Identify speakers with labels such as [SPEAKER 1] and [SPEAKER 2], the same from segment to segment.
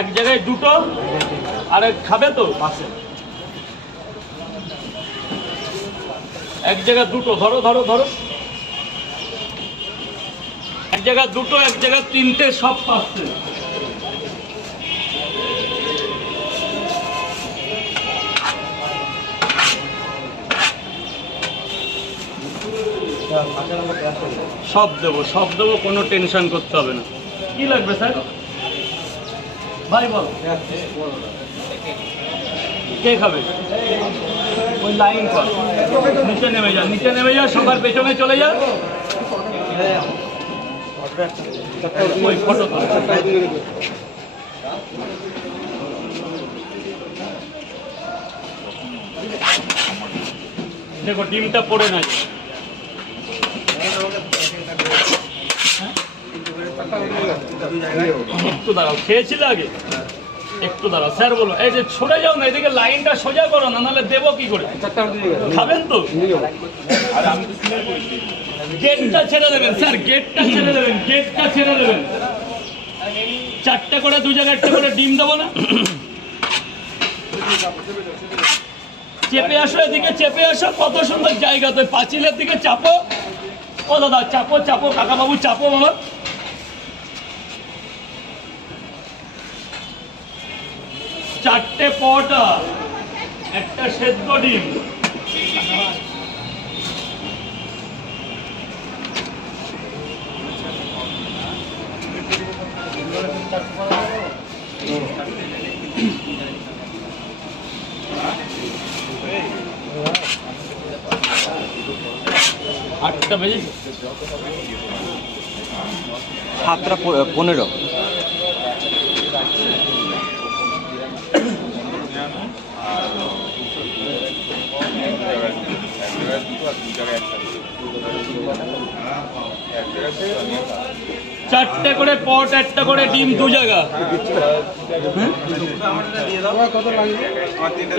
[SPEAKER 1] এক জায়গায় দুটো আর খাবে তো পাশে। এক জায়গায় দুটো, ধরো ধরো ধরো। এক জায়গায় দুটো, এক জায়গায় তিনটে, সব পাচ্ছে সব দেবো সব দেবো, কোনো টেনশন করতে হবে না। কি লাগবে, স্যার? ভাই বল। কে খাবে? ওই লাইন কর। নিচে নেমে যা, নিচে নেমে যা, সবার পেছনে চলে যা। ওই ফটো দেখো ডিমটা পড়ে নাই। একটু দাঁড়াও খেয়েছিলে আগে? একটু দাঁড়াও স্যার বলো এই যে সরে যাও না এদিকে লাইনটা সোজা করো না নাহলে দেবো কি করে? খাবেন তো? গেটটা ছেড়ে দেবেন স্যার গেটটা ছেড়ে দেবেন গেটটা ছেড়ে দেবেন। চারটে করে দু জায়গায় একটা করে ডিম দেবো না? চেপে আসো এদিকে চেপে আসো কত সুন্দর জায়গা তো পাঁচিলের দিকে চাপো। ও দাদা চাপো চাপো কাকাবাবু চাপো বাবা। চারটে পটা একটা সেদ্ধ ডিম। আটটা বেজে
[SPEAKER 2] সাতটা পনেরো।
[SPEAKER 1] চারটে করে পট, একটা করে ডিম, দু জায়গা?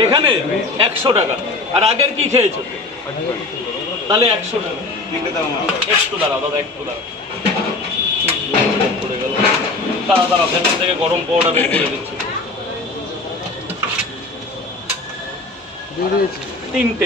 [SPEAKER 1] এখানে একশো টাকা। আর আগের কি খেয়েছো? তাহলে একশো টাকা। একটু দাঁড়াও, দাদা, একটু দাঁড়া দাঁড়াও ভেতর থেকে গরম পাউডার বের করে দিচ্ছি। তিনটে।